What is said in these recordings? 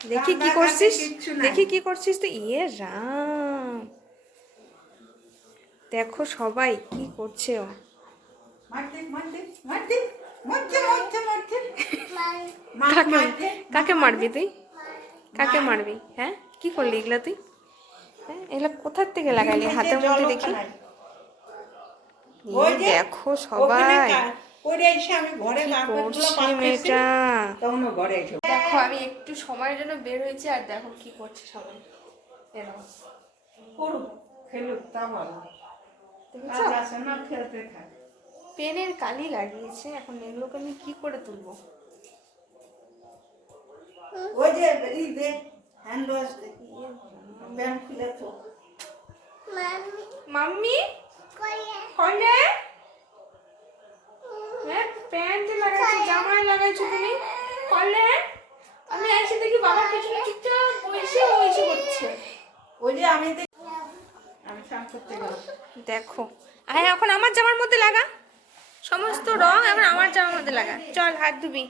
দেখি কি করছিস। দেখি কি করছিস তো ইয়ে রাম। দেখো সবাই কি করছে ও। মারতে মারতে মারতে মারতে মারতে মারতে। মা কাকে কাকে মারবি তুই? কাকে মারবি? হ্যাঁ? কি করলি এগুলা তুই? হ্যাঁ এগুলা কোথার থেকে লাগাইলি হাতের মধ্যে দেখি। ওই দেখো সবাই। কা- এসে আমি ঘরে কাপড়গুলো করছে পাল্টেছি মেয়েটা। তখন ঘরে এসে দেখো আমি একটু সময়ের জন্য বের হয়েছি আর দেখো কি করছে সবাই। এরকম করুক খেলুক তা ভালো দেখেছ কাজ আছে না খেলতে থাক। পেনের কালি লাগিয়েছে এখন এগুলোকে আমি কি করে তুলবো? ওই যে ই দে হ্যান্ড ওয়াশ দে। প্যান্ট খুলে তো। মাম্মি? কলে হ্যাঁ প্যান্ট লাগাইছো জামা লাগাইছো তুমি? কলে আমি এসে দেখি বাবা পিছনে চুপচাপ বসে বসে করছে। ওই যে আমি আমি স্নান করতে গেলাম। দেখো। আয় এখন আমার জামার মধ্যে লাগা। সমস্ত রং এখন আমার জামার মধ্যে লাগা। চল হাত ধুবি।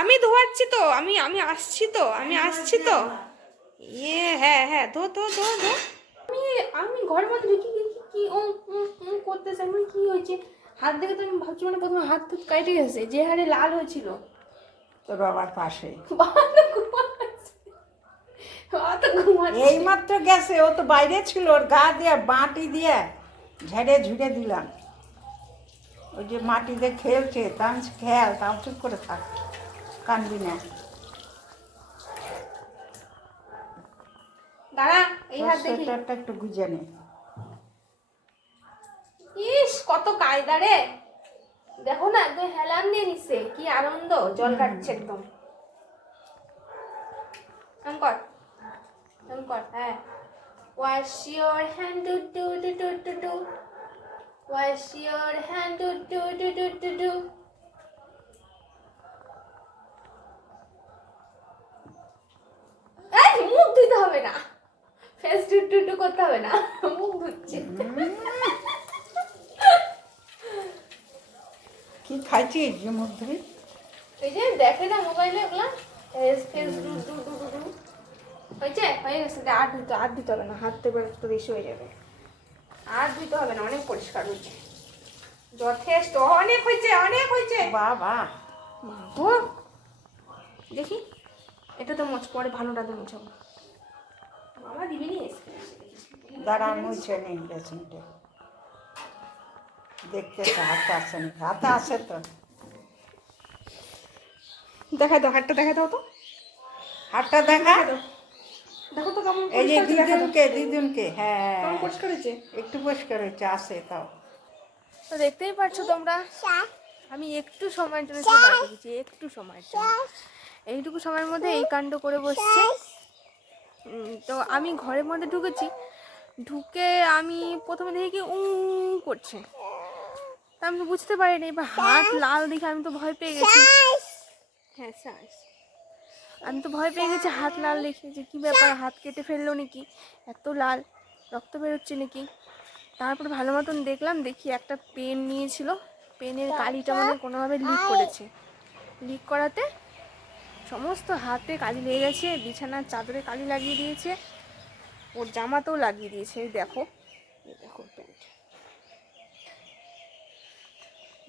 আমি ধোয়াচ্ছি তো আমি আমি আসছি তো আমি আসছি তো। ইয়ে হ্যাঁ হ্যাঁ ধো ধো ধো ধো। আমি আমি ঘরের মধ্যে ঢুকি কি ও করতেছে। আমি কি হয়েছে? হাত দেখে তো আমি ভাবছি মানে প্রথমে হাত তো কেটে গেছে যে হারে লাল হয়েছিল। তোর বাবার পাশে। এই মাত্র গেছে ও তো বাইরে ছিল ওর গা দিয়ে মাটি দিয়ে ঝেড়ে ঝুড়ে দিলাম। ওই যে মাটি দিয়ে খেলছে তাম খেল তাও চুপ করে থাক কানবি না। দাঁড়া এই হাত একটু গুজে নে। ইস কত কায়দা রে? দেখো না একদম হেলান দিয়ে নিচ্ছে কি আনন্দ জল কাটছে একদম। কর কর হ্যাঁ। Wash your hand do do do do do do wash your hand do do do do do এই মুখ ধুতে হবে না। ফেস ডু ডু ডু করতে হবে না। মুখ ধুচ্ছে। কি খাইছিস যে মধ্যে। এই যে দেখে না মোবাইলে ওগুলা। Face face do do do do do হয়েছে হয়ে গেছে দে, আর ধুতে আর ধুতে হবে না হাত এবার একটু বেশি হয়ে যাবে। আর ধুতে হবে না অনেক পরিষ্কার হয়েছে। যথেষ্ট অনেক হয়েছে অনেক হয়েছে। বাবা। ও দেখি এটা তো মোচ পরে ভালোটাতে মোছাবো। বাবা দিবি নি দাঁড়া মুছে নেই বেসনটা দেখতে তো হাতে আসে না হাতে আসে তো। দেখা দাও হাতটা দেখা দাও তো। হাতটা দেখা? দেখো তো কেমন এই যে দিদুনকে দিদুনকে হ্যাঁ। পরিষ্কার হয়েছে? একটু পরিষ্কার হয়েছে আসে তাও। তো দেখতেই পাচ্ছ তোমরা? আমি একটু সময়ের জন্য বাইরে একটু সময়ের জন্য। এইটুকু সময়ের মধ্যে এই কাণ্ড করে বসছে। তো আমি ঘরের মধ্যে ঢুকেছি। ঢুকে আমি প্রথমে দেখি কি উ করছে। আমি তো বুঝতে পারিনি এবার হাত লাল দেখে আমি তো ভয় পেয়ে গেছি। হ্যাঁ শ্বাস আমি তো ভয় পেয়ে গেছি হাত লাল দেখে যে কী ব্যাপার হাত কেটে ফেলল নাকি? এত লাল রক্ত বেরোচ্ছে নাকি? তারপর ভালো মতন দেখলাম দেখি একটা পেন নিয়েছিল। পেনের কালিটা মানে কোনোভাবে লিক করেছে। লিক করাতে সমস্ত হাতে কালি লেগে গেছে বিছানার চাদরে কালি লাগিয়ে দিয়েছে ওর জামাতেও লাগিয়ে দিয়েছে এই দেখো। এই দেখো প্যান্ট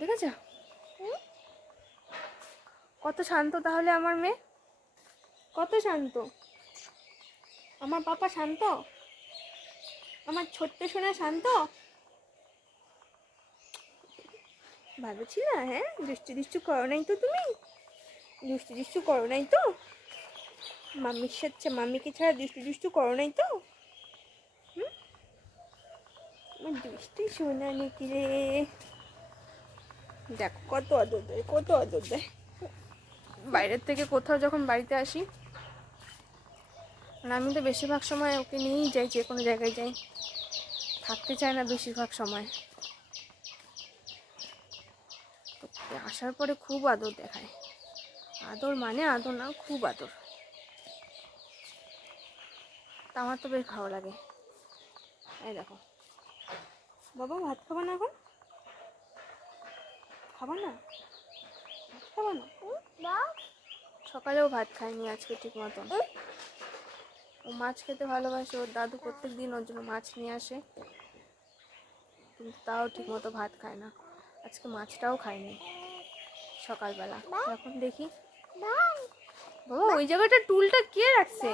দেখেছ কত শান্ত তাহলে আমার মেয়ে? কত শান্ত? আমার পাপা শান্ত? আমার ছোট্ট সোনা শান্ত? ভালো ছিল হ্যাঁ? দুষ্টু দুষ্টু করো নাই তো তুমি? দুষ্টু দুষ্টু করো নাই তো? মাম্মির সাথে, মাম্মিকে ছাড়া দুষ্টু দুষ্টু করো নাই তো? হুম? দুষ্টু সোনা নাকি রে। দেখো। কত আদর দেয় কত আদর দেয় বাইরের থেকে কোথাও যখন বাড়িতে আসি আর আমি তো বেশিরভাগ সময় ওকে নিয়েই যাই যে কোনো জায়গায় যাই। থাকতে চায় না বেশিরভাগ সময়। আসার পরে খুব আদর দেখায়। আদর মানে আদর না খুব আদর। তা আমার তো বেশ ভালো লাগে। এই দেখো। বাবা ভাত খাবা না এখন? খাবা না? খাবা না? সকালেও ভাত খায়নি আজকে ঠিক মতন। ও মাছ খেতে ভালোবাসে ওর দাদু প্রত্যেক দিন ওর জন্য মাছ নিয়ে আসে। কিন্তু তাও ঠিক মতো ভাত খায় না। আজকে মাছটাও খায়নি সকালবেলা। এখন দেখি। বাবা ওই জায়গাটা টুলটা কে রাখছে?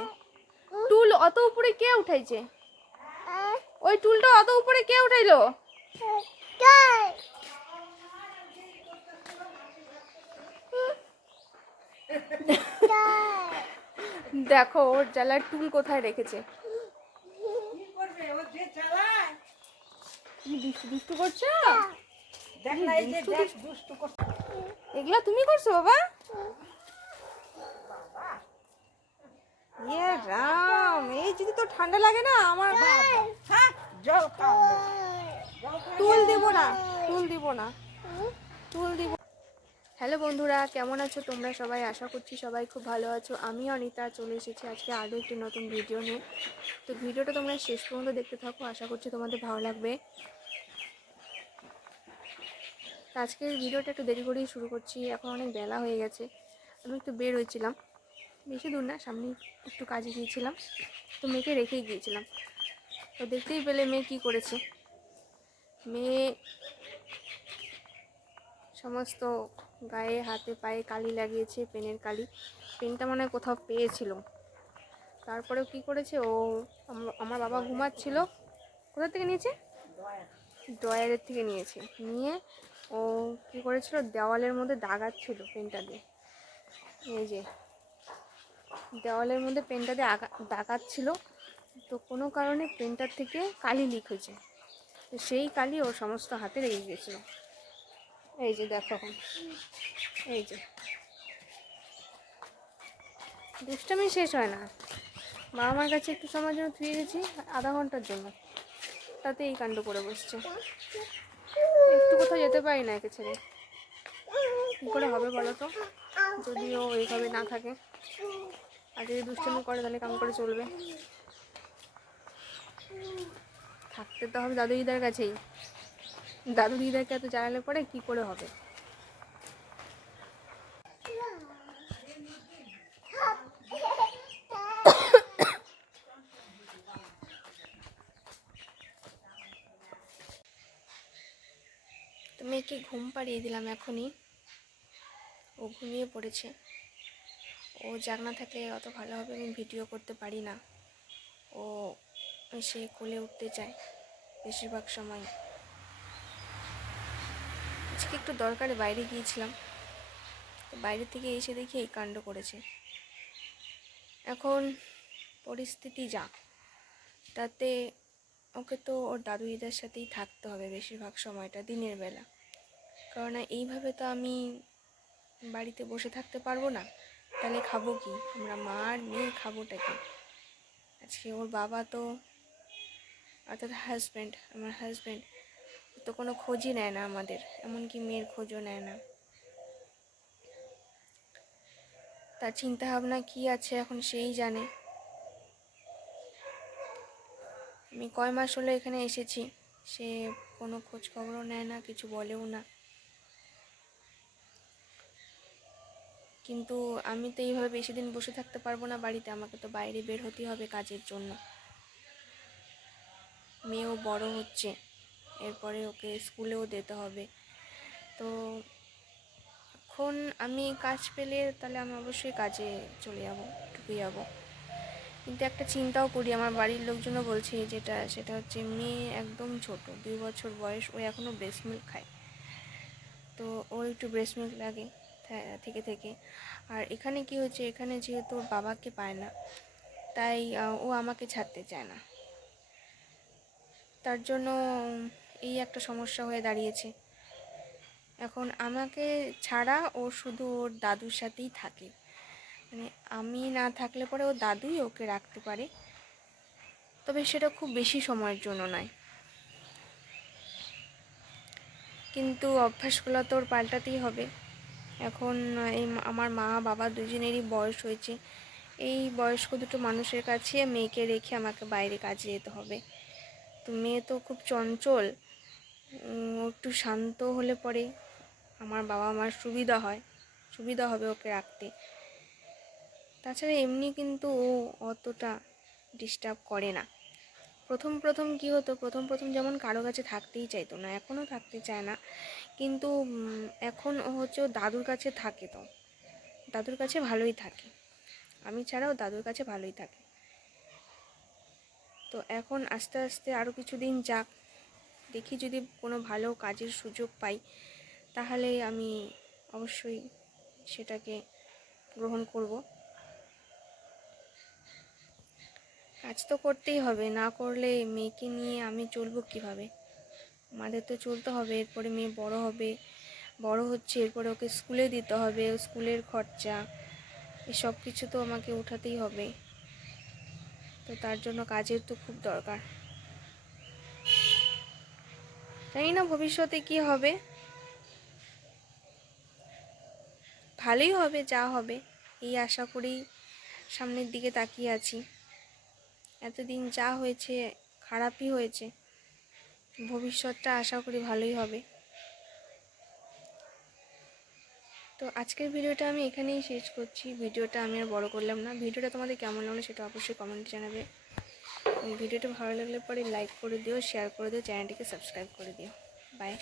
টুল অত উপরে কে উঠাইছে? ওই টুলটা অত উপরে কে উঠাইলো? দেখো ওর জ্বালার টুল কোথায় রেখেছে? দুষ্টু করছ? এগুলা তুমি করছ বাবা? ইয়ে রাম এই যদি তো ঠান্ডা লাগে না আমার জল টুল দিব না টুল দিব না। টুল দিব হ্যালো বন্ধুরা, কেমন আছো? তোমরা সবাই আশা করছি সবাই খুব ভালো আছো। আমি অনিতা, চলে এসেছি আজকে আরও একটি নতুন ভিডিও নিয়ে। তো ভিডিওটা তোমরা শেষ পর্যন্ত দেখতে থাকো, আশা করছি তোমাদের ভালো লাগবে। আজকের ভিডিওটা একটু দেরি করেই শুরু করছি, এখন অনেক বেলা হয়ে গেছে। আমি একটু বের হয়েছিলাম। বেশি দূর না, সামনে একটু কাজে গিয়েছিলাম। তো মেয়েকে রেখেই গিয়েছিলাম। তো দেখতেই পেলে মেয়ে কী করেছে। মেয়ে সমস্ত গায়ে, হাতে, পায়ে কালি লাগিয়েছে, পেনের কালি। পেনটা মনে কোথাও পেয়েছিল। তারপরেও কি করেছে? ও আমার বাবা ঘুমাচ্ছিল। কোথা থেকে নিয়েছে? ড্রয়ারের থেকে নিয়েছে। নিয়ে ও কি করেছিল? দেওয়ালের মধ্যে দাগাচ্ছিল পেনটা দিয়ে। এই যে, দেওয়ালের মধ্যে পেনটা দিয়ে আগা, দাগাচ্ছিল। তো কোনো কারণে পেনটার থেকে কালি লিক হয়েছে। তো সেই কালি ওর সমস্ত হাতে লেগে গেছিল এই যে দেখো। এখন এই যে। দুষ্টামি শেষ হয় না। বাবা মার কাছে একটু সময়ের জন্য থুয়ে গেছি, আধা ঘণ্টার জন্য। তাতে এই কাণ্ড করে বসছে। একটু কোথাও যেতে পারি না একে ছেড়ে। কী করে হবে বলো তো? যদিও এইভাবে না থাকে। আর যদি দুষ্টামি করে, তাহলে কাম করে চলবে? থাকতে তো হবে দাদু দিদার কাছেই। দাদু দিদাকে এত জানালে পরে কি করে হবে? মেয়েকে ঘুম পাড়িয়ে দিলাম এখনই? ও ঘুমিয়ে পড়েছে। ও জাগনা থাকলে অত ভালোভাবে আমি ভিডিও করতে পারি না। ও সে কোলে উঠতে চায় বেশিরভাগ সময়। আজকে একটু দরকারে বাইরে গিয়েছিলাম। তো বাইরে থেকে এসে দেখি এই কাণ্ড করেছে। এখন পরিস্থিতি যা, তাতে ওকে তো ওর দাদু দিদার সাথেই থাকতে হবে বেশিরভাগ সময়টা, দিনের বেলা। কারণ এইভাবে তো আমি বাড়িতে বসে থাকতে পারব না, তাহলে খাব কি? আমরা মা আর মেয়ে, খাবোটা কি? আজকে ওর বাবা তো অর্থাৎ হাজব্যান্ড আমার হাজব্যান্ড তো কোনো খোঁজই নেয় না আমাদের, এমনকি মেয়ের খোঁজও নেয় না। তার চিন্তা ভাবনা কী আছে এখন সেই জানে। আমি কয় মাস হলো এখানে এসেছি, সে কোনো খোঁজ খবরও নেয় না, কিছু বলেও না। কিন্তু আমি তো এইভাবে বেশি দিন বসে থাকতে পারব না বাড়িতে, আমাকে তো বাইরে বের হতেই হবে কাজের জন্য। মেয়েও বড় হচ্ছে। এরপরে ওকে স্কুলেও যেতে হবে। তো এখন আমি কাজ পেলে তাহলে আমি অবশ্যই কাজে চলে যাব, ঢুকে যাব। কিন্তু একটা চিন্তাও করি, আমার বাড়ির লোকজনও বলছে যেটা সেটা হচ্ছে মেয়ে একদম ছোট, দুই বছর বয়স, ও এখনও ব্রেস্ট মিল্ক খায়। তো ও একটু ব্রেস্ট মিল্ক লাগে থেকে থেকে। আর এখানে কি হচ্ছে এখানে যেহেতু ওর বাবাকে পায় না, তাই ও আমাকে ছাড়তে চায় না। তার জন্য এই একটা সমস্যা হয়ে দাঁড়িয়েছে। এখন আমাকে ছাড়া ও শুধু ওর দাদুর সাথেই থাকে। মানে আমি না থাকলে পরে ও দাদুই ওকে রাখতে পারে। তবে সেটা খুব বেশি সময়ের জন্য নয়। কিন্তু অভ্যাসগুলো তো ওর পাল্টাতেই হবে। এখন এই আমার মা, বাবা দুজনেরই বয়স হয়েছে। এই বয়স্ক দুটো মানুষের কাছে মেয়েকে রেখে আমাকে বাইরে কাজে যেতে হবে। তো মেয়ে তো খুব চঞ্চল। একটু শান্ত হলে পরে আমার বাবা মার সুবিধা হয়, সুবিধা হবে ওকে রাখতে। তাছাড়া এমনি কিন্তু ও অতটা ডিস্টার্ব করে না। প্রথম প্রথম কি হতো, প্রথম প্রথম যেমন কারও কাছে থাকতেই চাইতো না, এখনও থাকতে চায় না। কিন্তু এখন ও হচ্ছে ও দাদুর কাছে থাকে তো, দাদুর কাছে ভালোই থাকে। আমি ছাড়াও দাদুর কাছে ভালোই থাকে। তো এখন আস্তে আস্তে আরও কিছুদিন যাক দেখি যদি কোনো ভালো কাজের সুযোগ পাই, তাহলে আমি অবশ্যই সেটাকে গ্রহণ করব। কাজ তো করতেই হবে, না করলে মেয়েকে নিয়ে আমি চলবো কীভাবে? আমাদের তো চলতে হবে, এরপরে মেয়ে বড় হবে, বড় হচ্ছে, এরপরে ওকে স্কুলে দিতে হবে, স্কুলের খরচা, এসব কিছু তো আমাকে উঠাতেই হবে। তো তার জন্য কাজের তো খুব দরকার। জানি না ভবিষ্যতে কি হবে। ভালোই হবে, যা হবে। এই আশা করেই সামনের দিকে তাকিয়ে আছি। এতদিন যা হয়েছে, খারাপই হয়েছে। ভবিষ্যৎটা আশা করি ভালোই হবে। তো আজকের ভিডিওটা আমি এখানেই শেষ করছি। ভিডিওটা আমি আর বড় করলাম না। ভিডিওটা তোমাদের কেমন লাগল সেটা অবশ্যই কমেন্টে জানাবে। ভিডিওটা ভালো লাগলে পরে লাইক করে দিও শেয়ার করে দিও, চ্যানেলটিকে সাবস্ক্রাইব করে দিও। বাই